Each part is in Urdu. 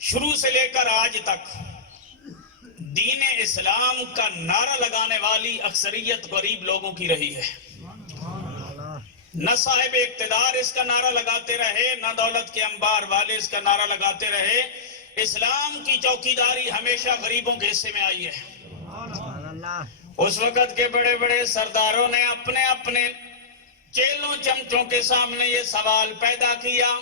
شروع سے لے کر آج تک دین اسلام کا نعرہ لگانے والی اکثریت غریب لوگوں کی رہی ہے. نہ صاحب اقتدار اس کا نعرہ لگاتے رہے، نہ دولت کے انبار والے اس کا نعرہ لگاتے رہے. اسلام کی چوکیداری ہمیشہ غریبوں کے حصے میں آئی ہے. اس وقت کے بڑے بڑے سرداروں نے اپنے اپنے چیلوں چمچوں کے سامنے یہ سوال پیدا کیا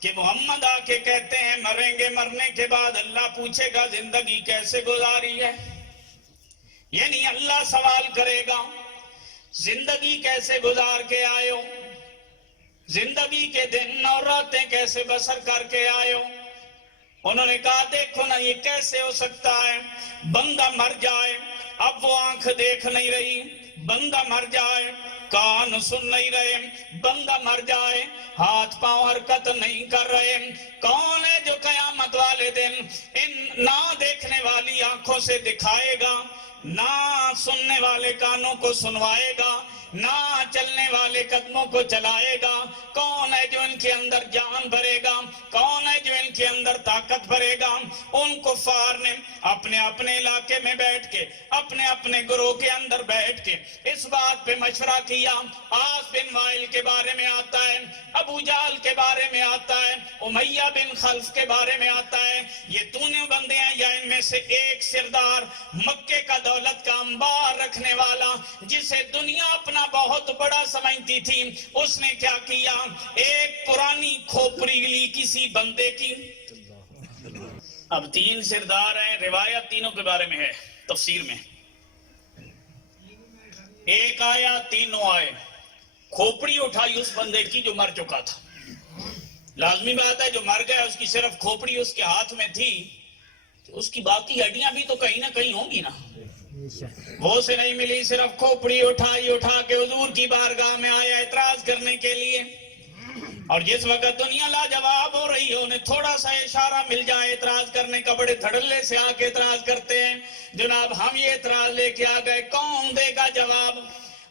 کہ محمد آ کے کہتے ہیں مریں گے، مرنے کے بعد اللہ پوچھے گا زندگی کیسے گزاری ہے. یعنی اللہ سوال کرے گا زندگی کیسے گزار کے آئے ہو، زندگی کے دن اور راتیں کیسے بسر کر کے آئے ہو. انہوں نے کہا دیکھو نا یہ کیسے ہو سکتا ہے، بندہ مر جائے اب وہ آنکھ دیکھ نہیں رہی، بندہ مر جائے کان سن نہیں رہے، بندہ مر جائے ہاتھ پاؤں حرکت نہیں کر رہے. کون ہے جو قیامت والے دن ان نہ دیکھنے والی آنکھوں سے دکھائے گا، نہ سننے والے کانوں کو سنوائے گا، نہ چلنے والے قدموں کو چلائے گا؟ کون ہے جو ان کے اندر جان بھرے گا؟ کون ہے جو ان کے اندر طاقت بھرے گا؟ ان کفار نے اپنے اپنے علاقے میں بیٹھ کے، اپنے اپنے گروہ کے اندر بیٹھ کے اس بات پہ مشورہ کیا. عاص بن وائل کے بارے میں آتا ہے، ابو جہل کے بارے میں آتا ہے، امیہ بن خلف کے بارے میں آتا ہے. یہ دونوں بندے ہیں یا ان میں سے ایک سردار مکے کا دولت کا انبار رکھنے والا جسے دنیا اپنا بہت بڑا سمجھتی تھی، اس نے کیا کیا؟ ایک پرانی کھوپڑی لی کسی بندے کی. اب تین سردار ہیں، روایت تینوں کے بارے میں ہے تفسیر میں. ایک آیا، تینوں آئے، کھوپڑی اٹھائی اس بندے کی جو مر چکا تھا. لازمی بات ہے جو مر گیا اس کی صرف کھوپڑی اس کے ہاتھ میں تھی، تو اس کی باقی ہڈیاں بھی تو کہیں نہ کہیں ہوں گی نا. وہ سے نہیں ملی، صرف کھوپڑی اٹھائی، اٹھا کے حضور کی بارگاہ میں آیا اعتراض کرنے کے لیے. اور جس وقت دنیا لاجواب ہو رہی ہے انہیں تھوڑا سا اشارہ مل جائے اعتراض کرنے کا، بڑے دھڑلے سے آ کے اعتراض کرتے ہیں. جناب ہم یہ اعتراض لے کے آ گئے، کون دے گا جواب؟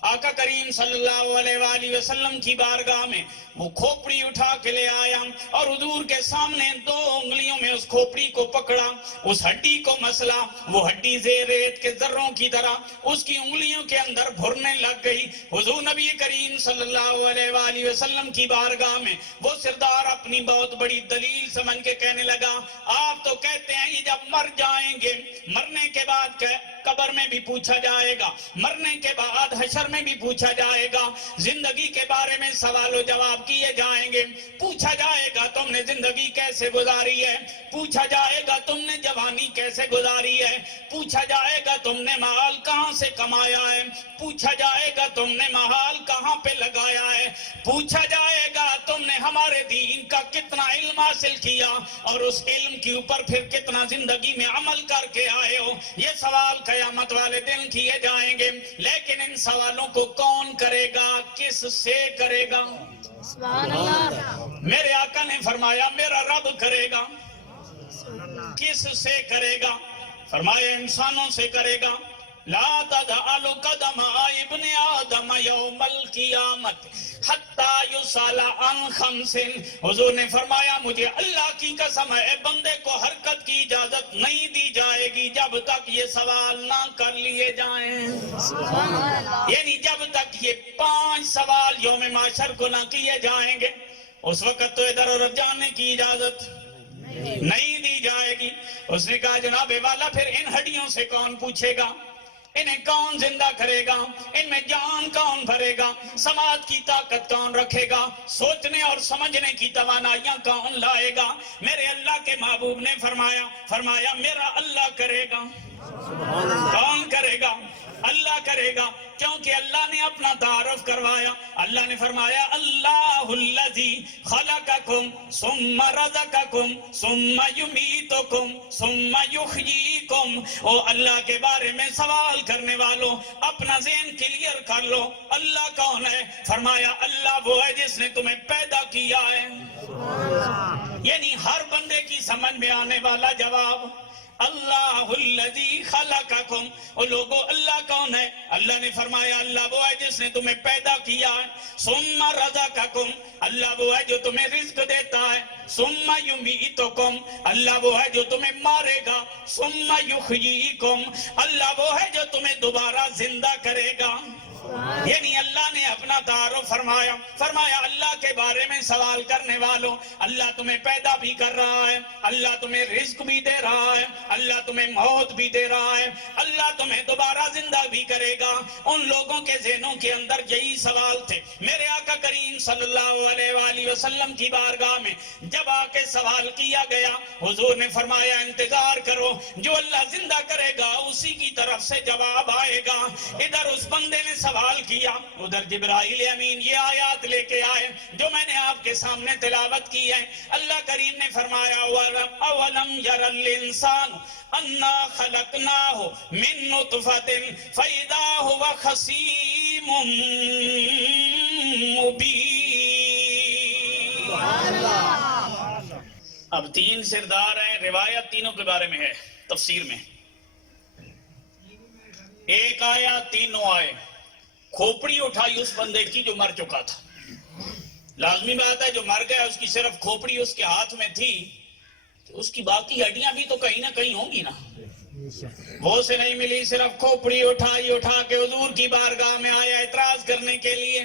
آقا کریم صلی اللہ علیہ وآلہ وسلم کی بارگاہ میں وہ کھوپڑی اٹھا کے لے آیا اور حضور کے سامنے دو انگلیوں میں اس کھوپڑی کو پکڑا، اس ہڈی کو مسلا. وہ ہڈی ریت کے ذروں کی طرح اس کی انگلیوں کے اندر بھرنے لگ گئی. حضور نبی کریم صلی اللہ علیہ وآلہ وسلم کی بارگاہ میں وہ سردار اپنی بہت بڑی دلیل سمجھ کے کہنے لگا آپ تو کہتے ہیں یہ جب مر جائیں گے، مرنے کے بعد قبر میں بھی پوچھا جائے گا، مرنے کے بعد حشر میں بھی پوچھا جائے گا، زندگی کے بارے میں سوال و جواب کیے جائیں گے، پوچھا جائے گا تم نے زندگی کیسے گزاری ہے، پوچھا جائے گا تم نے جوانی کیسے گزاری ہے، پوچھا جائے گا تم نے مال کہاں سے کمایا ہے، پوچھا جائے گا تم نے مال کہاں پہ لگایا ہے، پوچھا جائے گا تم نے ہمارے دین کا کتنا علم حاصل کیا اور اس علم کے اوپر پھر کتنا زندگی میں عمل کر کے آئے ہو. یہ سوال قیامت والے دن کیے جائیں گے. لیکن ان سوالوں کو کون کرے گا، کس سے کرے گا؟ سبحان اللہ. میرے آقا نے فرمایا میرا رب کرے گا. کس سے کرے گا؟ فرمایا انسانوں سے کرے گا. لا تزال قدم ابن آدم یوم القیامت حتی یسال عن خمس. حضور نے فرمایا مجھے اللہ کی قسم ہے بندے کو حرکت کی اجازت نہیں دی جائے گی جب تک یہ سوال نہ کر لیے جائیں. یعنی جب تک یہ 5 سوال یوم معاشر کو نہ کیے جائیں گے اس وقت تو ادھر ادھر جانے کی اجازت نہیں دی جائے گی. اس نے کہا جناب والا پھر ان ہڈیوں سے کون پوچھے گا، انہیں کون زندہ کرے گا، ان میں جان کون بھرے گا، سماعت کی طاقت کون رکھے گا، سوچنے اور سمجھنے کی توانائیاں کون لائے گا؟ میرے اللہ کے محبوب نے فرمایا میرا اللہ کرے گا. کون کرے گا؟ اللہ کرے گا. کیونکہ اللہ نے اپنا تعارف کروایا. اللہ نے فرمایا اللہ الذی خلقکم ثم رزقکم ثم یمیتکم ثم یحییکم. او اللہ کے بارے میں سوال کرنے والوں اپنا ذہن کلیئر کر لو. اللہ کون ہے؟ فرمایا اللہ وہ ہے جس نے تمہیں پیدا کیا ہے. یعنی ہر بندے کی سمجھ میں آنے والا جواب اللہ الذی خلقکم، اور لوگو اللہ کون ہے؟ اللہ نے فرمایا اللہ وہ ہے جس نے تمہیں پیدا کیا ہے، ثم رزقکم، اللہ وہ ہے جو تمہیں رزق دیتا ہے، ثم یمیتکم، اللہ وہ ہے جو تمہیں مارے گا، ثم یحییکم، اللہ وہ ہے جو تمہیں دوبارہ زندہ کرے گا۔ یعنی اللہ نے اپنا تعارف فرمایا، فرمایا اللہ کے بارے میں سوال کرنے والوں، اللہ تمہیں پیدا بھی کر رہا ہے، اللہ تمہیں رزق بھی دے رہا ہے، اللہ تمہیں موت بھی دے رہا ہے، اللہ تمہیں دوبارہ زندہ بھی کرے گا۔ ان لوگوں کے ذہنوں کے اندر یہی سوال تھے۔ میرے آقا کریم صلی اللہ علیہ وآلہ وسلم کی بارگاہ میں جب آ کے سوال کیا گیا، حضور نے فرمایا انتظار کرو، جو اللہ زندہ کرے گا اسی کی طرف سے جواب آئے گا۔ ادھر اس بندے نے سوال کیا، ادھر جبرائیل امین یہ آیات لے کے آئے جو میں نے آپ کے سامنے تلاوت کی ہے۔ اللہ کریم نے فرمایا اولم یر الانسان انا خلقناہ من نطفۃ فاذا هو خصیم مبین۔ اب تین سردار ہیں، روایت تینوں کے بارے میں ہے تفسیر میں۔ ایک آیا، تینوں آئے، کھوپڑی اٹھائی اس بندے کی جو مر چکا تھا۔ لازمی بات ہے جو مر گیا اس کی صرف کھوپڑی اس کے ہاتھ میں تھی، تو اس کی باقی ہڈیاں بھی تو کہیں نہ کہیں ہوں گی نا، وہ سے نہیں ملی، صرف کھوپڑی اٹھائی، اٹھا کے حضور کی بارگاہ میں آیا اعتراض کرنے کے لیے۔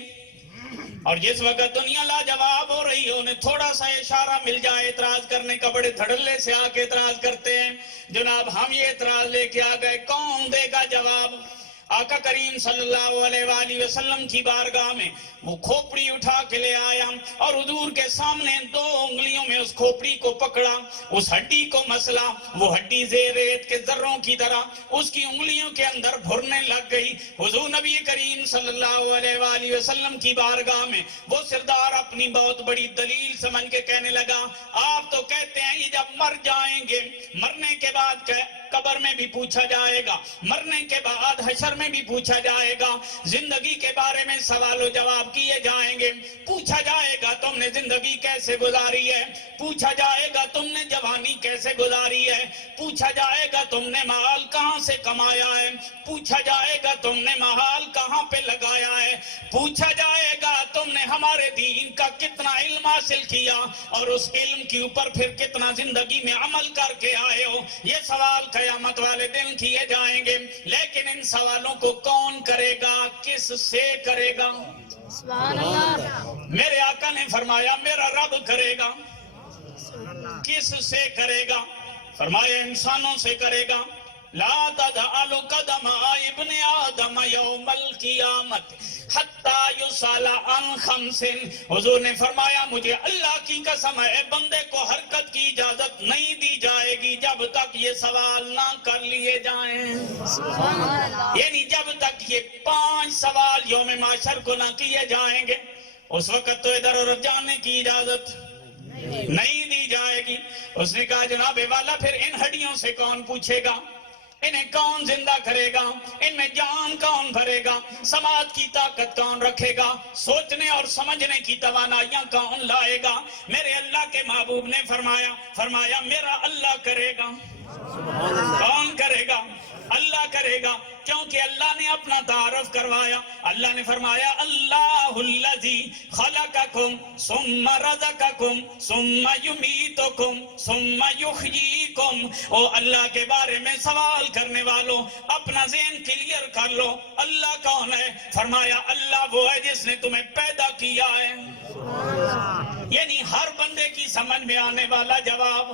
اور جس وقت دنیا لاجواب ہو رہی ہے، انہیں تھوڑا سا اشارہ مل جائے اعتراض کرنے کا، بڑے دھڑلے سے آ کے اعتراض کرتے ہیں۔ جناب ہم یہ اعتراض لے کے آ گئے، کون دے گا جواب؟ آقا کریم صلی اللہ علیہ وآلہ وسلم کی بارگاہ میں وہ کھوپڑی اٹھا کے لے آیا اور حضور کے سامنے دو انگلیوں میں اس کھوپڑی کو پکڑا، اس ہڈی کو مسلا، وہ ہڈی ریت کے ذروں کی طرح اس کی انگلیوں کے اندر بھرنے لگ گئی۔ حضور نبی کریم صلی اللہ علیہ وآلہ وسلم کی بارگاہ میں وہ سردار اپنی بہت بڑی دلیل سمجھ کے کہنے لگا، آپ تو کہتے ہیں یہ جب مر جائیں گے، مرنے کے بعد قبر میں بھی پوچھا جائے گا، مرنے کے بعد حشر میں بھی پوچھا جائے گا، زندگی کے بارے میں سوال و جواب کیے جائیں گے، پوچھا جائے گا تم نے زندگی کیسے گزاری ہے، پوچھا جائے گا تم نے جوانی کیسے گزاری ہے، پوچھا جائے گا تم نے مال کہاں سے کمایا ہے، پوچھا جائے گا تم نے مال کہاں پہ لگایا ہے، پوچھا جائے گا تم نے ہمارے دین کا کتنا علم حاصل کیا اور اس علم کے اوپر پھر کتنا زندگی میں عمل کر کے آئے ہو۔ یہ سوال قیامت والے دن کیے جائیں گے، لیکن ان سوالوں کو کون کرے گا، کس سے کرے گا؟ سبحان اللہ۔ میرے آقا نے فرمایا میرا رب کرے گا۔ کس سے کرے گا؟ فرمایا انسانوں سے کرے گا۔ لا تجعل قدم ابن آدم یوم القیامت حتی یسأل عن خمس۔ حضور نے فرمایا مجھے اللہ کی قسم ہے بندے کو حرکت کی اجازت نہیں دی جائے گی جب تک یہ سوال نہ کر لیے جائیں۔ سبحان اللہ۔ یعنی جب تک یہ 5 سوال یوم محشر کو نہ کیے جائیں گے، اس وقت تو ادھر ادھر جانے کی اجازت نہیں دی جائے گی۔ اس نے کہا جناب والا پھر ان ہڈیوں سے کون پوچھے گا، انہیں کون زندہ کرے گا، ان میں جان کون بھرے گا، سماعت کی طاقت کون رکھے گا، سوچنے اور سمجھنے کی توانائیاں کون لائے گا؟ میرے اللہ کے محبوب نے فرمایا میرا اللہ کرے گا۔ کون کرے گا؟ اللہ کرے گا، کیونکہ اللہ نے اپنا تعارف کروایا۔ اللہ نے فرمایا اللہ الذی خلقکم ثم رزقکم ثم یمیتکم ثم یحییکم۔ او اللہ کے بارے میں سوال کرنے والوں اپنا ذہن کلیئر کر لو، اللہ کون ہے؟ فرمایا اللہ وہ ہے جس نے تمہیں پیدا کیا ہے۔ یعنی ہر بندے کی سمجھ میں آنے والا جواب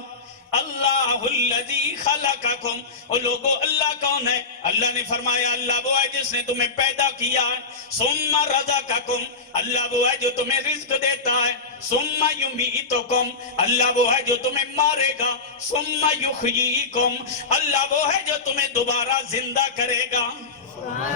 اللہ الذی خلقکم۔ اور لوگو اللہ کون ہے؟ اللہ نے فرمایا اللہ وہ ہے جس نے تمہیں پیدا کیا ہے۔ ثم رزقکم، اللہ وہ ہے جو تمہیں رزق دیتا ہے۔ ثم یمیتکم، اللہ وہ ہے جو تمہیں مارے گا۔ ثم یحییکم، اللہ وہ ہے جو تمہیں دوبارہ زندہ کرے گا۔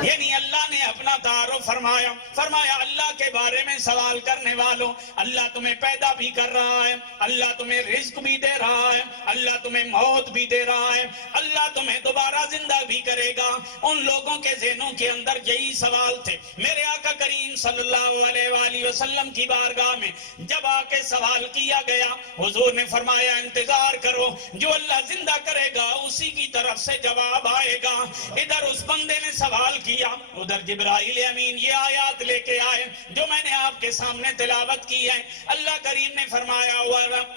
یعنی اللہ نے اپنا تعارف فرمایا اللہ کے بارے میں سوال کرنے والوں اللہ تمہیں پیدا بھی کر رہا ہے، اللہ تمہیں رزق بھی دے رہا ہے، اللہ تمہیں موت بھی دے رہا ہے، اللہ تمہیں دوبارہ زندہ بھی کرے گا۔ ان لوگوں کے ذہنوں کے اندر یہی سوال تھے۔ میرے آقا کریم صلی اللہ علیہ وآلہ وسلم کی بارگاہ میں جب آ کے سوال کیا گیا، حضور نے فرمایا انتظار کرو، جو اللہ زندہ کرے گا اسی کی طرف سے جواب آئے گا۔ ادھر اس بندے نے سوال کیا، ادھر جبرائیل امین یہ آیات لے کے آئے جو میں نے آپ کے سامنے تلاوت کی ہے۔ اللہ کریم نے فرمایا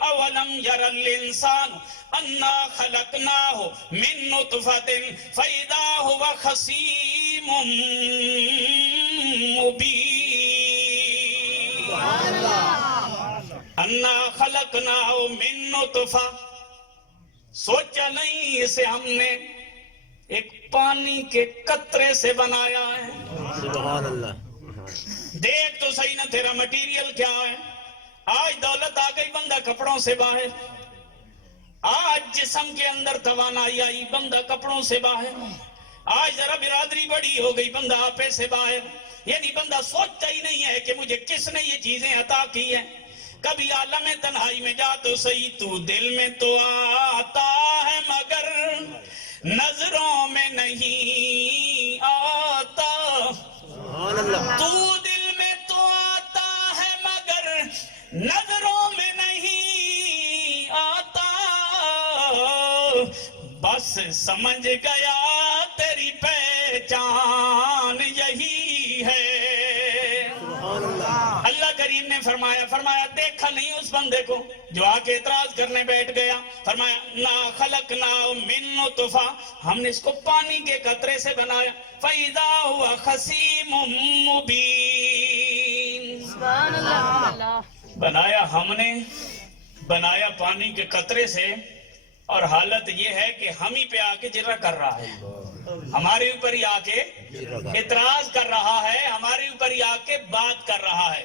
اولم یر الانسان انا خلقناہ من نطفۃ فاذا هو خصیم مبین، انا خلقناہ من نطفہ، سوچا نہیں اسے ہم نے ایک پانی کے قطرے سے بنایا ہے۔ سبحان اللہ۔ دیکھ تو صحیح نہ تیرا مٹیریل کیا ہے۔ آج دولت آ گئی، بندہ کپڑوں سے باہر۔ آج جسم کے اندر توانائی آئی، بندہ کپڑوں سے باہر۔ آج ذرا برادری بڑی ہو گئی، بندہ آپے سے باہر۔ یعنی بندہ سوچتا ہی نہیں ہے کہ مجھے کس نے یہ چیزیں عطا کی ہیں۔ کبھی عالم تنہائی میں جا تو صحیح، تو دل میں تو آتا ہے مگر نظروں میں نہیں آتا، سبحان اللہ۔ تو دل میں تو آتا ہے مگر نظروں میں نہیں آتا، بس سمجھ گیا تیری پہچان یہی ہے۔ سبحان اللہ۔ اللہ کریم نے فرمایا دیکھا نہیں اس بندے کو جو آ کے اعتراض کرنے بیٹھ گیا۔ فرمایا نا خلقنا من نطفہ، ہم نے اس کو پانی کے قطرے سے بنایا، فَإِذَا هُوَ خَصِيمٌ مُّبِينٌ، سبحان اللہ۔ بنایا ہم نے، بنایا پانی کے قطرے سے، اور حالت یہ ہے کہ ہم ہی پہ آ کے جرا کر رہا ہے، ہمارے اوپر ہی آ کے اعتراض کر رہا ہے، ہمارے اوپر ہی آ کے بات کر رہا ہے۔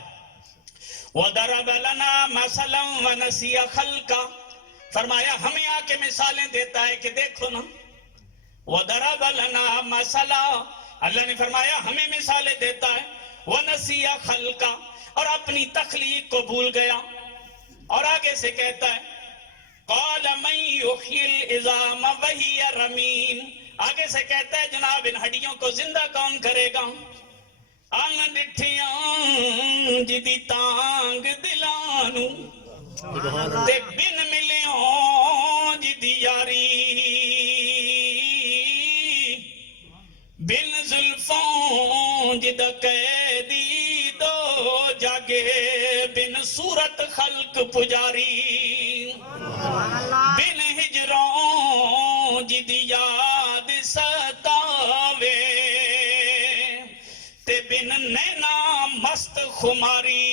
وَضَرَبَ لَنَا مَثَلًا وَنَسِيَ خَلْقًا، فرمایا ہمیں آ کے مثالیں دیتا ہے کہ دیکھو نا۔ وَضَرَبَ لَنَا مَثَلًا، اللہ نے فرمایا ہمیں مثالیں دیتا ہے، وَنَسِيَ خَلْقًا، اور اپنی تخلیق کو بھول گیا۔ اور آگے سے کہتا ہے قَالَ مَن يُحْيِي الْعِظَامَ وَهِيَ رَمِيمٌ، آگے سے کہتا ہے جناب ان ہڈیوں کو زندہ کون کرے گا؟ آنگ ڈٹھیاں جدی تانگ دلانو، تے بن ملیوں جدی یاری، بن زلفوں جدہ قیدی دو جاگے، بن صورت خلق پجاری، بن ہجروں جدی یاد ستاوے، تے بن نینا مست خماری،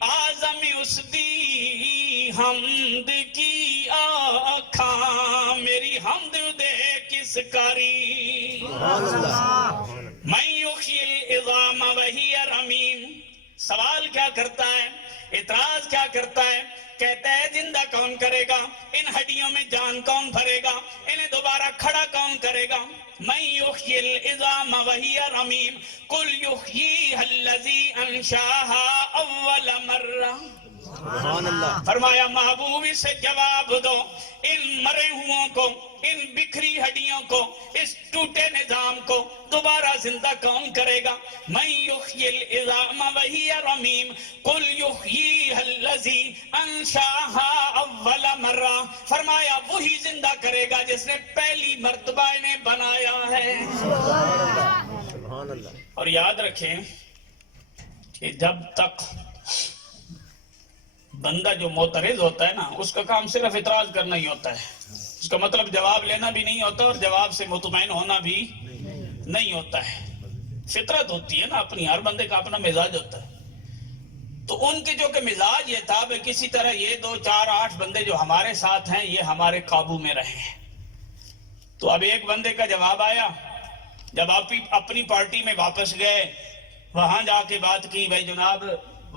آزم اس دی حمد کی آنکھاں، میری حمد دے کس کاری۔ من یحیی العظام وہی رمیم، سوال کیا کرتا ہے، اعتراض کیا کرتا ہے؟ کہتا ہے زندہ کون کرے گا، ان ہڈیوں میں جان کون بھرے گا، انہیں دوبارہ کھڑا کون کرے گا؟ من یحیی العظام وہی رمیم قل یحییھا الذی انشاھا اول مرہ، سبحان اللہ۔ فرمایا محبوب اسے جواب دو، ان مرے ہوں کو، ان بکھری ہڈیوں کو، اس ٹوٹے نظام کو دوبارہ زندہ کون کرے گا؟ من یحیی العظام وہی رمیم قل یحییھا الذی انشاھا اول مرہ، فرمایا وہی زندہ کرے گا جس نے پہلی مرتبہ انہیں بنایا ہے۔ سبحان اللہ۔ اور یاد رکھیں کہ جب تک بندہ جو معترض ہوتا ہے نا، اس کا کام صرف اعتراض کرنا ہی ہوتا ہے، اس کا مطلب جواب لینا بھی نہیں ہوتا اور جواب سے مطمئن ہونا بھی نہیں ہوتا ہے۔ فطرت ہوتی ہے نا اپنی، ہر بندے کا اپنا مزاج ہوتا ہے۔ تو ان کے جو کہ مزاج یہ تھا کہ کسی طرح یہ 2 4 8 بندے جو ہمارے ساتھ ہیں یہ ہمارے قابو میں رہے ہیں۔ تو اب ایک بندے کا جواب آیا، جب آپ اپنی پارٹی میں واپس گئے، وہاں جا کے بات کی، بھائی جناب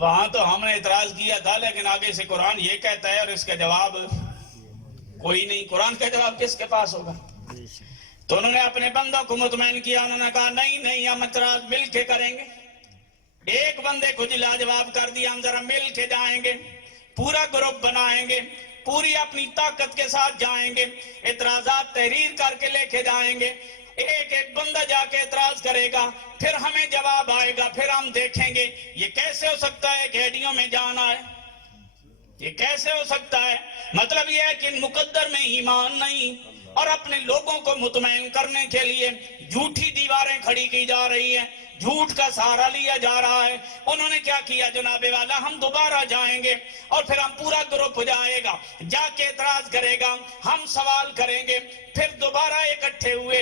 وہاں تو ہم نے اعتراض کیا تھا لیکن آگے سے قرآن یہ کہتا ہے اور اس کا جواب کوئی نہیں، قرآن کا جواب کس کے پاس ہوگا؟ تو انہوں نے اپنے بندوں کو مطمئن کیا، انہوں نے کہا نہیں ہم اعتراض مل کے کریں گے۔ ایک بندے کو لاجواب کر دیا، ہم ذرا مل کے جائیں گے، پورا گروپ بنائیں گے, پوری اپنی طاقت کے ساتھ جائیں گے, اعتراضات تحریر کر کے لے کے جائیں گے, ایک ایک بندہ جا کے اعتراض کرے گا, پھر ہمیں جواب آئے گا, پھر ہم دیکھیں گے یہ کیسے ہو سکتا ہے کہ ہڈیوں میں جان آئے, یہ کیسے ہو سکتا ہے. مطلب یہ ہے کہ مقدر میں ایمان نہیں, اور اپنے لوگوں کو مطمئن کرنے کے لیے جھوٹی دیواریں کھڑی کی جا رہی ہیں, جھوٹ کا سہارا لیا جا رہا ہے. انہوں نے کیا کیا جناب والا, ہم دوبارہ جائیں گے اور پھر ہم پورا گروپ جائے گا, جا کے اعتراض کرے گا, ہم سوال کریں گے, پھر دوبارہ اکٹھے ہوئے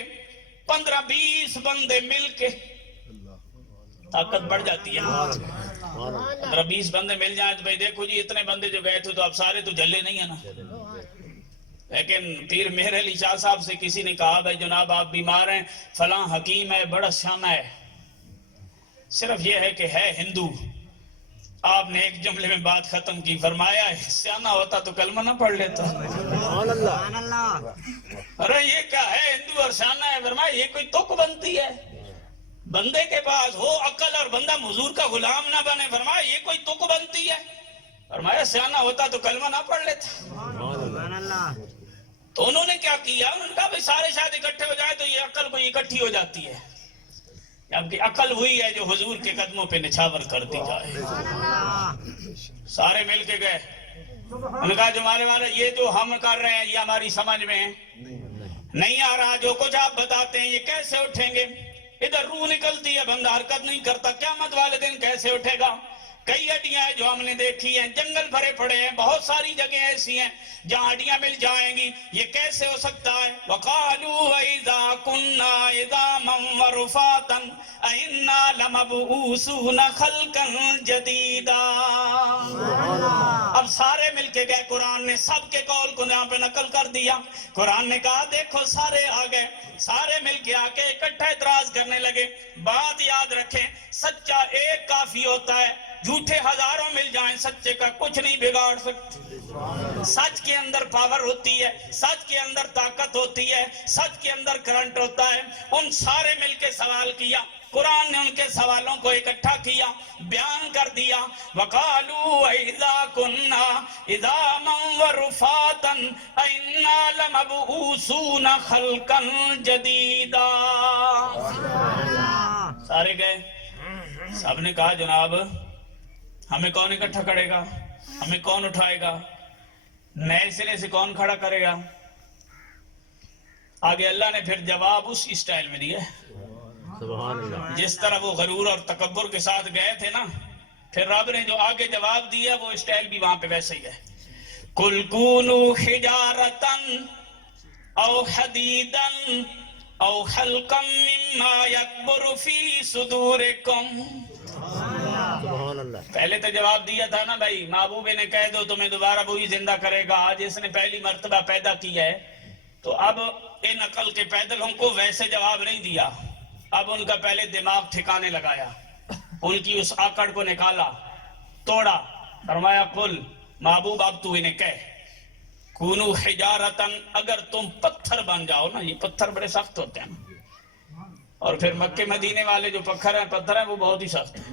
15-20 بندے مل کے, طاقت بڑھ جاتی ہے. 15-20 بندے مل جائیں تو بھائی دیکھو جی اتنے بندے جو گئے تھے تو اب سارے تو جلے نہیں ہیں نا. لیکن پیر مہر علی شاہ صاحب سے کسی نے کہا بھائی جناب آپ بیمار ہیں, فلاں حکیم ہے, بڑا سیانہ ہے, صرف یہ ہے کہ ہے ہندو. آپ نے ایک جملے میں بات ختم کی, فرمایا سیانہ ہوتا تو کلمہ نہ پڑھ لیتا. سبحان اللہ. ارے یہ کیا ہے ہندو اور سیانہ ہے, فرمایا یہ کوئی تک بنتی ہے, بندے کے پاس ہو عقل اور بندہ حضور کا غلام نہ بنے, فرمایا یہ کوئی تک بنتی ہے, فرمایا سیانہ ہوتا تو کلمہ نہ پڑھ لیتا. سبحان اللہ. تو انہوں نے کیا کیا, انہوں نے کہا بھائی سارے شاید اکٹھے ہو جائے تو یہ عقل کو اکٹھی ہو جاتی ہے, جبکہ عقل ہوئی ہے جو حضور کے قدموں پہ نچھاور کر دی جائے. سارے مل کے گئے, انہوں نے کہا جو ہمارے والے یہ جو ہم کر رہے ہیں یہ ہماری سمجھ میں نہیں آ رہا, جو کچھ آپ بتاتے ہیں یہ کیسے اٹھیں گے, ادھر روح نکلتی ہے بندہ حرکت نہیں کرتا, قیامت والے دن کیسے اٹھے گا. کئی ہڈیاں ہیں جو ہم نے دیکھی ہیں, جنگل بھرے پڑے ہیں, بہت ساری جگہیں ایسی ہیں جہاں ہڈیاں مل جائیں گی, یہ کیسے ہو سکتا ہے. وَقَالُوا وَإِذَا كُنَّا عِظَامًا وَرُفَاتًا أَإِنَّا لَمَبْعُوثُونَ خَلْقًا جَدِيدًا. اب سارے مل کے گئے, قرآن نے سب کے قول کو یہاں پہ نقل کر دیا. قرآن نے کہا دیکھو سارے آ گئے, سارے مل کے آ کے اکٹھا اعتراض کرنے لگے. بات یاد رکھیں, سچا ایک کافی ہوتا ہے, جھوٹے ہزاروں مل جائیں سچے کا کچھ نہیں بگاڑ سکتے. سچ کے اندر پاور ہوتی ہے, سچ کے اندر طاقت ہوتی ہے, سچ کے اندر کرنٹ ہوتا ہے. ان سارے مل کے سوال کیا, قرآن نے ان کے سوالوں کو اکٹھا کیا, بیان کر دیا. وَقَالُوا وَإِذَا كُنَّا عِظَامًا وَرُفَاتًا أَإِنَّا لَمَبْعُوثُونَ خَلْقًا جَدِيدًا. سارے گئے, سب نے کہا جناب ہمیں کون اکٹھا کرے گا, ہمیں کون اٹھائے گا, نئے سرے سے کون کھڑا کرے گا. آگے اللہ نے پھر جواب اس اسٹائل میں دیا سبحان اللہ. جس طرح وہ غرور اور تکبر کے ساتھ گئے تھے نا, پھر رب نے جو آگے جواب دیا وہ اسٹائل بھی وہاں پہ ویسے ہی ہے. قُلْ كُونُوا حِجَارَةً أَوْ حَدِيدًا أَوْ خَلْقًا مِّمَّا يَكْبُرُ فِي صُدُورِكُمْ. سبحان اللہ. پہلے تو جواب دیا تھا نا بھائی, محبوب نے کہہ دو تمہیں دوبارہ وہی زندہ کرے گا, آج اس نے پہلی مرتبہ پیدا کیا ہے. تو اب ان عقل کے پیدلوں کو ویسے جواب نہیں دیا, اب ان کا پہلے دماغ ٹھکانے لگایا, ان کی اس آکڑ کو نکالا, توڑا. فرمایا قل, محبوب اب تو انہیں کہہ, کونو حجارتن, اگر تم پتھر بن جاؤ نا, یہ پتھر بڑے سخت ہوتے ہیں نا, اور پھر مکے مدینے والے جو پتھر ہیں وہ بہت ہی سخت ہیں.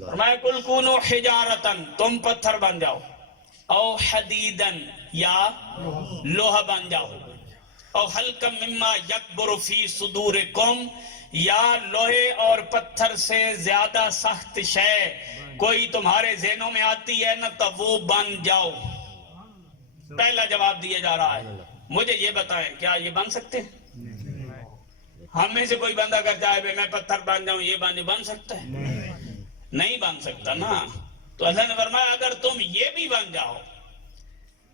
فرمایا قل کونو حجارتن, تم پتھر بن جاؤ, او حدیدن, یا لوہا بن جاؤ, او حلقا مما یکبر فی صدورکم, یا لوہے اور پتھر سے زیادہ سخت شے کوئی تمہارے ذہنوں میں آتی ہے نا تو وہ بن جاؤ. پہلا جواب دیا جا رہا ہے, مجھے یہ بتائیں کیا یہ بن سکتے ہیں؟ ہم میں سے کوئی بندہ کر جائے بے میں پتھر بن جاؤں, یہ بن سکتا ہے؟ نہیں بن سکتا نا. تو اللہ نے فرمایا اگر تم یہ بھی بن جاؤ,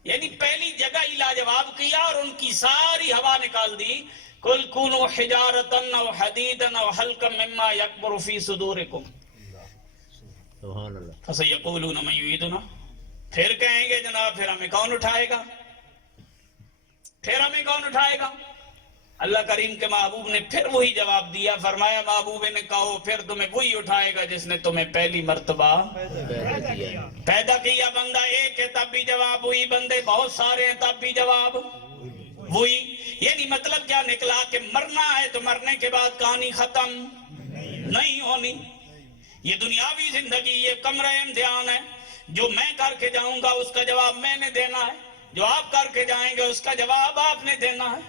یعنی پہلی جگہ ہی لاجواب کیا اور ان کی ساری ہوا نکال دی. قل کونوا حجارۃ او حدیدا او حلقا مما یکبر فی صدورکم. سبحان اللہ. فسیقولون من یعیدنا, پھر کہیں گے جناب پھر ہمیں کون اٹھائے گا, پھر ہمیں کون اٹھائے گا. اللہ کریم کے محبوب نے پھر وہی جواب دیا. فرمایا محبوب نے کہو پھر تمہیں وہی اٹھائے گا جس نے تمہیں پہلی مرتبہ پیدا کیا. بندہ ایک ہے تب بھی جواب وہی, بندے بہت سارے ہیں تب بھی جواب وہی. یعنی مطلب کیا نکلا کہ مرنا ہے تو مرنے کے بعد کہانی ختم نہیں ہونی. یہ دنیاوی زندگی یہ کمرہ امتحان ہے. جو میں کر کے جاؤں گا اس کا جواب میں نے دینا ہے، جو آپ کر کے جائیں گے اس کا جواب آپ نے دینا ہے۔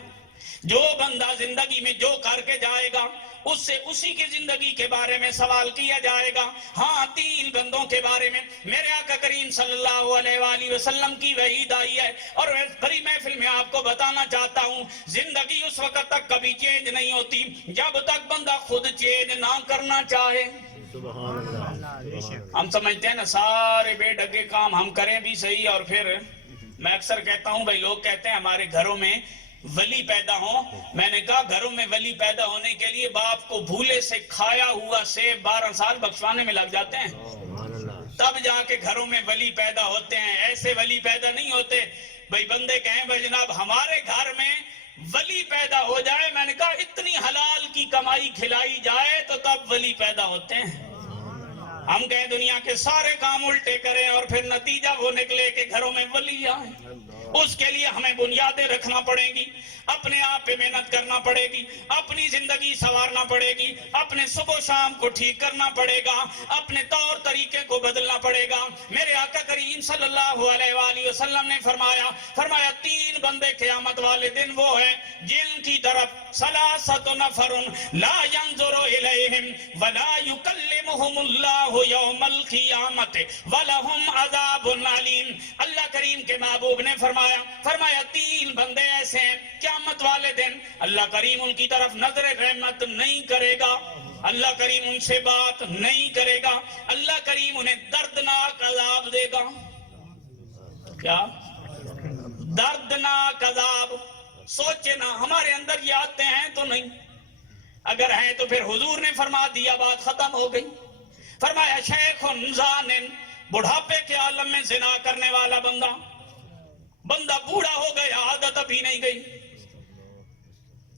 جو بندہ زندگی میں جو کر کے جائے گا اس سے اسی کی زندگی کے بارے میں سوال کیا جائے گا۔ ہاں، 3 بندوں کے بارے میں میرے آقا کریم صلی اللہ علیہ وآلہ وسلم کی وعید آئی ہے، اور میں بڑی محفل میں آپ کو بتانا چاہتا ہوں، زندگی اس وقت تک کبھی چینج نہیں ہوتی جب تک بندہ خود چینج نہ کرنا چاہے۔ سبحان اللہ۔ ہم سمجھتے ہیں نا سارے بے ڈگے کام ہم کریں بھی صحیح، اور پھر میں اکثر کہتا ہوں بھائی، لوگ کہتے ہیں ہمارے گھروں میں ولی پیدا ہوں۔ میں نے کہا گھروں میں ولی پیدا ہونے کے لیے باپ کو بھولے سے کھایا ہوا سیب 12 سال بخشوانے میں لگ جاتے ہیں، سبحان اللہ۔ تب جا کے گھروں میں ولی پیدا ہوتے ہیں، ایسے ولی پیدا نہیں ہوتے۔ بھائی بندے کہیں بھائی جناب ہمارے گھر میں ولی پیدا ہو جائے، میں نے کہا اتنی حلال کی کمائی کھلائی جائے تو تب ولی پیدا ہوتے ہیں۔ ہم کہیں دنیا کے سارے کام الٹے کریں اور پھر نتیجہ وہ نکلے کہ گھروں میں ولی آئیں، اس کے لیے ہمیں بنیادیں رکھنا پڑیں گی، اپنے آپ پہ محنت کرنا پڑے گی، اپنی زندگی سنوارنا پڑے گی، اپنے صبح و شام کو ٹھیک کرنا پڑے گا، اپنے طور طریقے کو بدلنا پڑے گا۔ میرے آقا کریم صلی اللہ علیہ وآلہ وسلم نے فرمایا 3 بندے قیامت والے دن وہ ہیں جن کی طرف 3 نفر لا ينظر الیہم ولا یکلمہم اللہ یوم القیامت ولہم عذاب علیم۔ اللہ کریم کے محبوب نے فرمایا 3 بندے ایسے ہیں قیامت والے دن اللہ کریم ان کی طرف نظر رحمت نہیں کرے گا، اللہ کریم ان سے بات نہیں کرے گا، اللہ کریم انہیں دردناک عذاب دے گا۔ کیا؟ دردناک عذاب۔ سوچے نا، ہمارے اندر یہ آتے ہیں تو نہیں، اگر ہیں تو پھر حضور نے فرما دیا بات ختم ہو گئی۔ فرمایا شیخ زانن، بڑھاپے کے عالم میں زنا کرنے والا بندہ بوڑھا ہو گیا، عادت ابھی نہیں گئی،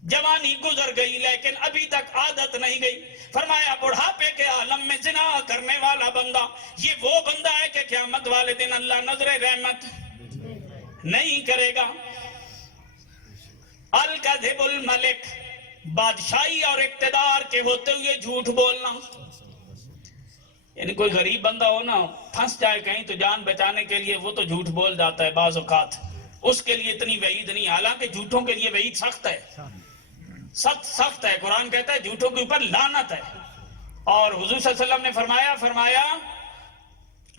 جوانی گزر گئی لیکن ابھی تک عادت نہیں گئی۔ فرمایا بڑھاپے کے عالم میں زنا کرنے والا بندہ، یہ وہ بندہ ہے کہ قیامت والے دن اللہ نظر رحمت نہیں کرے گا۔ الکذب الملک، بادشاہی اور اقتدار کے ہوتے ہوئے جھوٹ بولنا۔ یعنی کوئی غریب بندہ ہو نا، پھنس جائے کہیں تو جان بچانے کے لیے وہ تو جھوٹ بول جاتا ہے بعض اوقات، اس کے لیے اتنی وعید نہیں، حالانکہ جھوٹوں کے لیے وعید سخت ہے، سخت ہے۔ قرآن کہتا ہے جھوٹوں کے اوپر لعنت ہے، اور حضور صلی اللہ علیہ وسلم نے فرمایا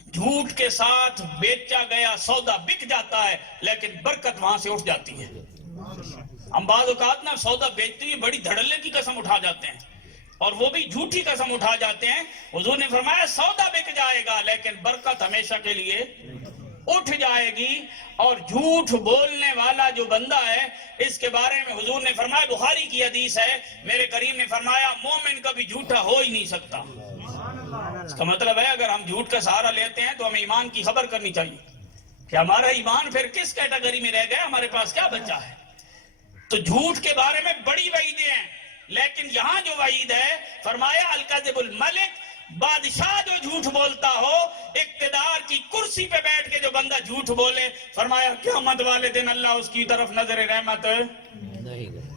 جھوٹ کے ساتھ بیچا گیا سودا بک جاتا ہے لیکن برکت وہاں سے اٹھ جاتی ہے۔ ہم بعض اوقات نا سودا بیچتے ہوئے بڑی دھڑلے کی قسم اٹھا جاتے ہیں، اور وہ بھی جھوٹی قسم اٹھا جاتے ہیں۔ حضور نے فرمایا سودا بک جائے گا لیکن برکت ہمیشہ کے لیے اٹھ جائے گی۔ اور جھوٹ بولنے والا جو بندہ ہے، اس کے بارے میں حضور نے فرمایا، بخاری کی حدیث ہے، میرے کریم نے فرمایا مومن کبھی جھوٹا ہو ہی نہیں سکتا۔ اس کا مطلب ہے اگر ہم جھوٹ کا سہارا لیتے ہیں تو ہمیں ایمان کی خبر کرنی چاہیے کہ ہمارا ایمان پھر کس کیٹیگری میں رہ گیا، ہمارے پاس کیا بچا ہے۔ تو جھوٹ کے بارے میں بڑی وعیدیں ہیں، لیکن یہاں جو وعید ہے فرمایا الکذب الملک، بادشاہ جو جھوٹ بولتا ہو، اقتدار کی کرسی پہ بیٹھ کے جو بندہ جھوٹ بولے، فرمایا قیامت والے دن اللہ اس کی طرف نظر رحمت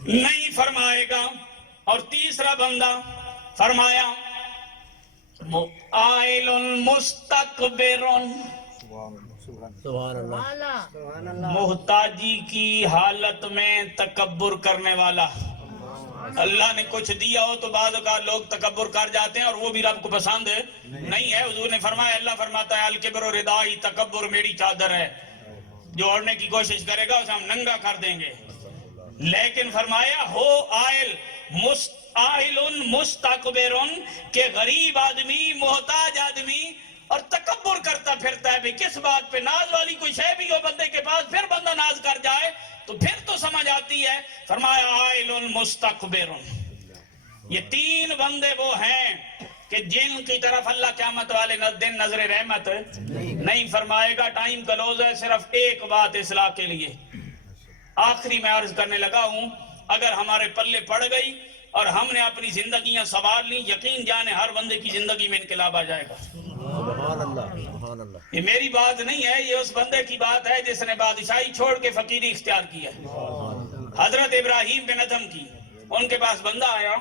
نہیں فرمائے گا۔ اور تیسرا بندہ فرمایا عائل مستکبر، سبحان اللہ۔ محتاجی کی حالت میں تکبر کرنے والا۔ اللہ نے کچھ دیا ہو تو بعض اوقات لوگ تکبر کر جاتے ہیں، اور وہ بھی رب کو پسند نہیں ہے۔ حضور نے فرمایا، اللہ فرماتا ہے الکبر ردائی، تکبر میری چادر ہے، جو اوڑھنے کی کوشش کرے گا اسے ہم ننگا کر دیں گے۔ لیکن فرمایا ہو عائل مستکبر، کہ غریب آدمی، محتاج آدمی اور تکبر کرتا پھرتا ہے۔ کس بات پہ؟ ناز والی کوئی شے بھی ہو بندے کے پاس، پھر بندہ ناز کر جائے تو پھر تو سمجھ آتی ہے۔ فرمایا عائل مستکبر۔ یہ 3 بندے وہ ہیں کہ جن کی طرف اللہ قیامت والے دن نظر رحمت نہیں فرمائے گا۔ ٹائم کلوز ہے، صرف ایک بات اصلاح کے لیے آخری میں عرض کرنے لگا ہوں، اگر ہمارے پلے پڑ گئی اور ہم نے اپنی زندگیاں سنوار لی، یقین جانے ہر بندے کی زندگی میں انقلاب آ جائے گا۔ سبحان اللہ، سبحان اللہ۔ یہ میری بات نہیں ہے، یہ اس بندے کی بات ہے جس نے بادشاہی چھوڑ کے فقیری اختیار کی ہے۔ حضرت ابراہیم بن ادھم کی، ان کے پاس بندہ آیا،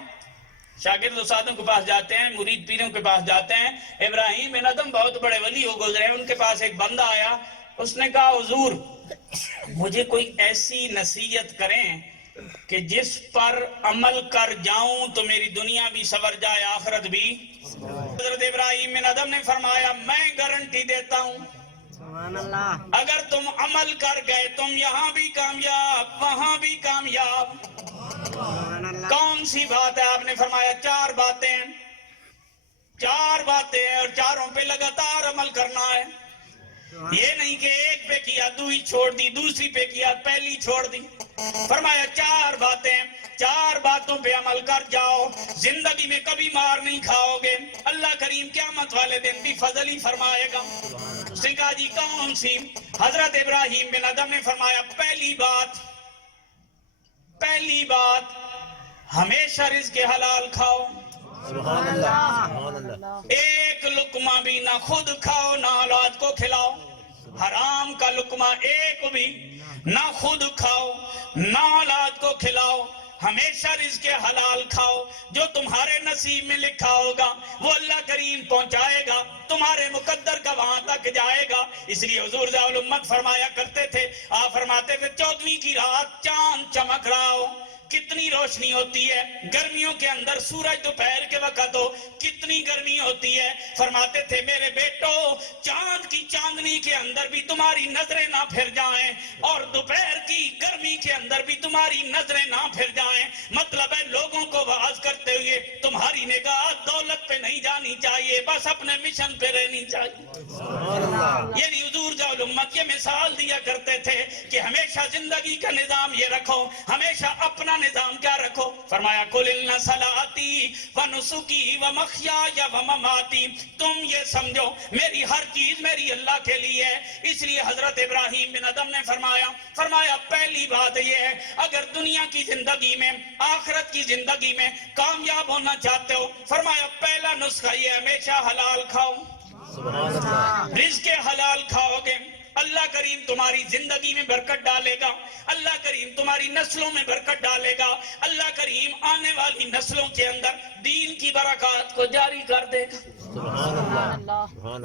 شاگرد استادوں کے پاس جاتے ہیں، مرید پیروں کے پاس جاتے ہیں. ابراہیم بن ادم بہت بڑے ولی ہو گزرے ہیں. ان کے پاس ایک بندہ آیا، اس نے کہا حضور مجھے کوئی ایسی نصیحت کریں کہ جس پر عمل کر جاؤں تو میری دنیا بھی سنور جائے آخرت بھی. حضرت ابراہیم بن ادم نے فرمایا میں گارنٹی دیتا ہوں اگر تم عمل کر گئے تم یہاں بھی کامیاب وہاں بھی کامیاب. کون سی بات ہے؟ آپ نے فرمایا 4 باتیں. 4 باتیں اور چاروں پہ لگاتار عمل کرنا ہے. یہ نہیں کہ ایک پہ کیا دوسری چھوڑ دی، دوسری پہ کیا پہلی چھوڑ دی. فرمایا 4 باتیں، 4 باتوں پہ عمل کر جاؤ، زندگی میں کبھی مار نہیں کھاؤ گے. اللہ کریم قیامت والے دن بھی فضل ہی فرمائے گا. اس نے کہا جی کون سی؟ حضرت ابراہیم بن ادم نے فرمایا پہلی بات ہمیشہ رزق حلال کھاؤ. سبحان اللہ سبحان اللہ. ایک لقمہ بھی نہ خود کھاؤ نہ اولاد کو کھلاؤ. حرام کا لقمہ ایک بھی نہ خود کھاؤ نہ اولاد کو کھلاؤ. ہمیشہ رزق حلال کھاؤ. جو تمہارے نصیب میں لکھا ہوگا وہ اللہ کریم پہنچائے گا، تمہارے مقدر کا وہاں تک جائے گا. اس لیے حضور ضیاء الامت فرمایا کرتے تھے، آپ فرماتے تھے 14ویں کی رات چاند چمک رہا ہو کتنی روشنی ہوتی ہے. گرمیوں کے اندر سورج دوپہر کے وقت ہو کتنی گرمی ہوتی ہے. فرماتے تھے میرے بیٹو چاند کی چاندنی کے اندر بھی تمہاری نظریں نہ پھر جائیں اور دوپہر کی گرمی کے اندر بھی تمہاری نظریں نہ پھر جائیں. مطلب ہے لوگوں کو واعظ کرتے ہوئے تمہاری نگاہ دولت پہ نہیں جانی چاہیے، بس اپنے مشن پہ رہنی چاہیے. یعنی حضور ضیاء الامت یہ مثال دیا کرتے تھے کہ ہمیشہ زندگی کا نظام یہ رکھو، ہمیشہ اپنا نظام کیا رکھو. فرمایا قل ان صلاتی ونسکی ومحیای ومماتی، تم یہ سمجھو میری ہر چیز میری اللہ کے لیے ہے. اس لیے حضرت ابراہیم بن ادم نے فرمایا پہلی بات یہ ہے اگر دنیا کی زندگی میں آخرت کی زندگی میں کامیاب ہونا چاہتے ہو، فرمایا پہلا نسخہ یہ ہمیشہ حلال کھاؤ. رزق حلال کھاؤ گے اللہ کریم تمہاری زندگی میں برکت ڈالے گا، اللہ کریم تمہاری نسلوں میں برکت ڈالے گا، اللہ کریم آنے والی نسلوں کے اندر دین کی برکات کو جاری کر دے گا.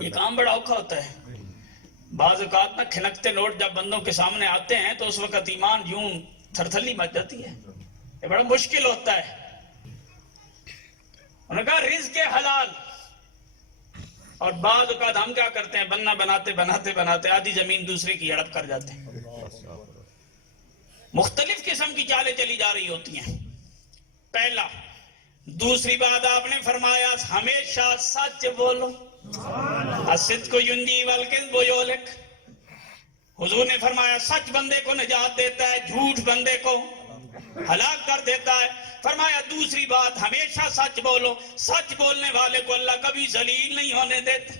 یہ کام بڑا اوکھا ہوتا ہے. بعض اوقات نہ کھنکتے نوٹ جب بندوں کے سامنے آتے ہیں تو اس وقت ایمان یوں تھرتھلی مچ جاتی ہے. یہ بڑا مشکل ہوتا ہے. انہوں نے کہا رزق حلال. اور بعض اوقات ہم کیا کرتے ہیں بننا بناتے آدھی زمین دوسرے کی ہڑپ کر جاتے ہیں. مختلف قسم کی چالیں چلی جا رہی ہوتی ہیں. پہلا. دوسری بات آپ نے فرمایا ہمیشہ سچ بولو. الصدق ینجی والکذب یہلک. حضور نے فرمایا سچ بندے کو نجات دیتا ہے، جھوٹ بندے کو ہلاک کر دیتا ہے. فرمایا دوسری بات ہمیشہ سچ بولو. سچ بولنے والے کو اللہ کبھی ذلیل نہیں ہونے دیتا.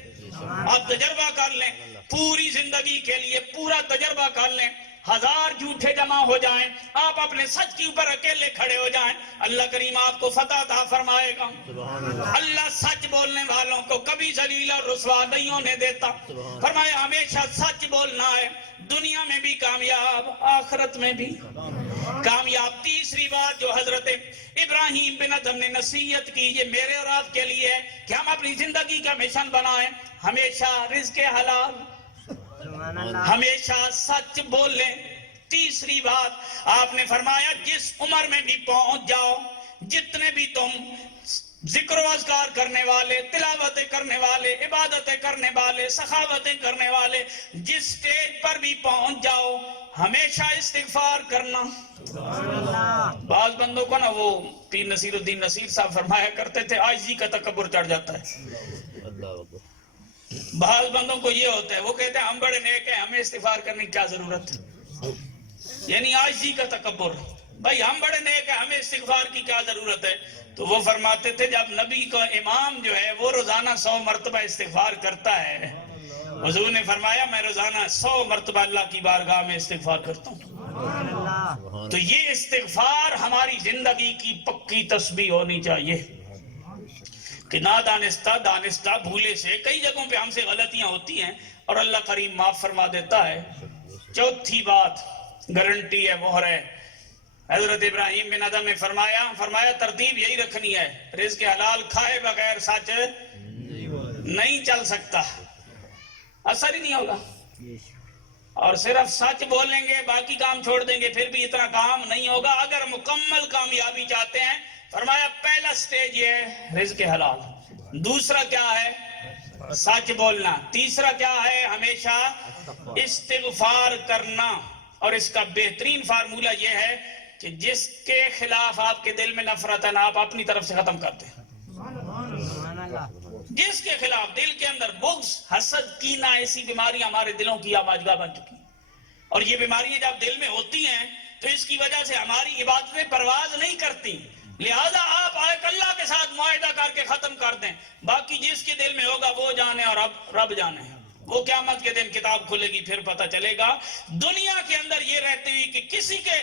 آپ تجربہ کر لیں پوری زندگی کے لیے، پورا تجربہ کر لیں. 1000 جھوٹے جمع ہو جائیں، آپ اپنے سچ کے اوپر اکیلے کھڑے ہو جائیں، اللہ کریم آپ کو فتح عطا فرمائے گا. اللہ سچ بولنے والوں کو کبھی ذلیل اور رسوا نہیں ہونے دیتا. فرمایا ہمیشہ سچ بولنا ہے، دنیا میں بھی کامیاب آخرت میں بھی کامیاب. تیسری بات جو حضرت ابراہیم بن ادم نے نصیحت کی، یہ میرے اور آپ کے لیے ہے کہ ہم اپنی زندگی کا مشن بنائیں ہمیشہ رزق حلال، ہمیشہ سچ بولیں. تیسری بات آپ نے فرمایا جس عمر میں بھی پہنچ جاؤ، جتنے بھی تم ذکر و اذکار کرنے والے، تلاوتیں کرنے والے، عبادتیں کرنے والے، سخاوتیں کرنے والے، جس سٹیج پر بھی پہنچ جاؤ ہمیشہ استغفار کرنا. بعض بندوں کو نا وہ پیر نصیر الدین نصیر صاحب فرمایا کرتے تھے عاجزی کا تکبر چڑھ جاتا ہے. بعض بندوں کو یہ ہوتا ہے وہ کہتے ہیں ہم بڑے نیک ہیں ہمیں استغفار کرنے کی کیا ضرورت ہے. یعنی عاجزی کا تکبر. بھائی ہم بڑے نیک ہیں ہمیں استغفار کی کیا ضرورت ہے. تو وہ فرماتے تھے جب نبی کا امام جو ہے وہ روزانہ 100 مرتبہ استغفار کرتا ہے، حضور نے فرمایا میں روزانہ 100 مرتبہ اللہ کی بارگاہ میں استغفار کرتا ہوں. تو یہ استغفار ہماری زندگی کی پکی تسبیح ہونی چاہیے کہ نادانستہ دانستہ بھولے سے کئی جگہوں پہ ہم سے غلطیاں ہوتی ہیں اور اللہ کریم معاف فرما دیتا ہے. چوتھی بات گارنٹی ہے، مہر ہے. حضرت ابراہیم بن ادم نے فرمایا ترتیب یہی رکھنی ہے، رزق حلال کھائے بغیر سچ نہیں چل سکتا، اثر ہی نہیں ہوگا، اور صرف سچ بولیں گے باقی کام چھوڑ دیں گے پھر بھی اتنا کام نہیں ہوگا۔ اگر مکمل کامیابی چاہتے ہیں فرمایا پہلا سٹیج یہ ہے رزق حلال، دوسرا کیا ہے سچ بولنا، تیسرا کیا ہے ہمیشہ استغفار کرنا، اور اس کا بہترین فارمولہ یہ ہے کہ جس کے خلاف آپ کے دل میں نفرت ہے نا آپ اپنی طرف سے ختم کر دیں۔ جس کے خلاف دل کے اندر بغض، حسد، کینہ، ایسی بیماریاں ہمارے دلوں کی آبادگاہ بن چکی ہیں، اور یہ بیماریاں جب دل میں ہوتی ہیں تو اس کی وجہ سے ہماری عبادتیں پرواز نہیں کرتی، لہذا آپ ایک اللہ کے ساتھ معاہدہ کر کے ختم کر دیں، باقی جس کے دل میں ہوگا وہ جانے اور رب جانے، وہ قیامت کے دن کتاب کھلے گی پھر پتہ چلے گا۔ دنیا کے اندر یہ رہتے ہیں کہ کسی کے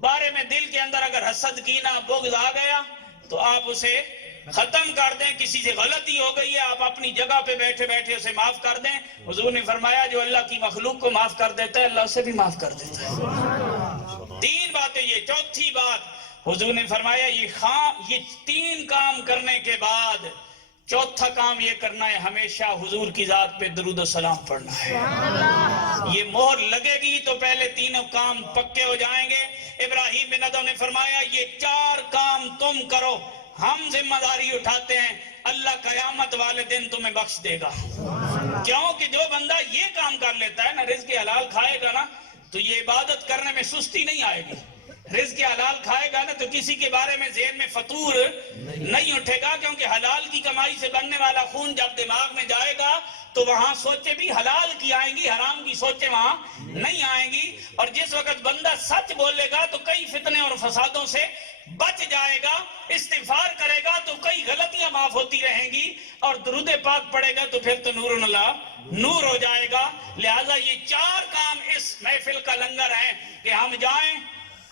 بارے میں دل کے اندر اگر حسد، کینہ، بغض آ گیا تو آپ اسے ختم کر دیں، کسی سے غلطی ہو گئی ہے آپ اپنی جگہ پہ بیٹھے بیٹھے اسے معاف کر دیں۔ حضور نے فرمایا جو اللہ کی مخلوق کو معاف کر دیتا ہے اللہ اسے بھی معاف کر دیتا ہے۔ تین باتیں یہ، چوتھی بات حضور نے فرمایا یہ تین کام کرنے کے بعد چوتھا کام یہ کرنا ہے ہمیشہ حضور کی ذات پہ درود و سلام پڑھنا ہے۔ یہ مہر لگے گی تو پہلے تینوں کام پکے ہو جائیں گے۔ ابراہیم بن ادم نے فرمایا یہ چار کام تم کرو، ہم ذمہ داری اٹھاتے ہیں، اللہ قیامت والے دن تمہیں بخش دے گا۔ کیونکہ جو بندہ یہ کام کر لیتا ہے نا، رزق حلال کھائے گا نا تو یہ عبادت کرنے میں سستی نہیں آئے گی، رزق حلال کھائے گا نا تو کسی کے بارے میں ذہن میں فطور نہیں اٹھے گا، کیونکہ حلال کی کمائی سے بننے والا خون جب دماغ میں جائے گا تو وہاں سوچیں بھی حلال کی آئیں گی، حرام کی سوچیں وہاں نہیں آئیں گی، اور جس وقت بندہ سچ بولے گا تو کئی فتنے اور فسادوں سے بچ جائے گا، استغفار کرے گا تو کئی غلطیاں معاف ہوتی رہیں گی، اور درود پاک پڑھے گا تو پھر تو نور اللہ نور ہو جائے گا۔ لہٰذا یہ چار کام اس محفل کا لنگر ہے کہ ہم جائیں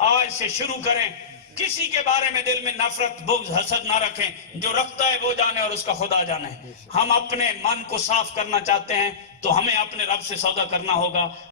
آج سے شروع کریں، کسی کے بارے میں دل میں نفرت، بغض، حسد نہ رکھیں، جو رکھتا ہے وہ جانے اور اس کا خدا جانے۔ ہم اپنے من کو صاف کرنا چاہتے ہیں تو ہمیں اپنے رب سے سودا کرنا ہوگا۔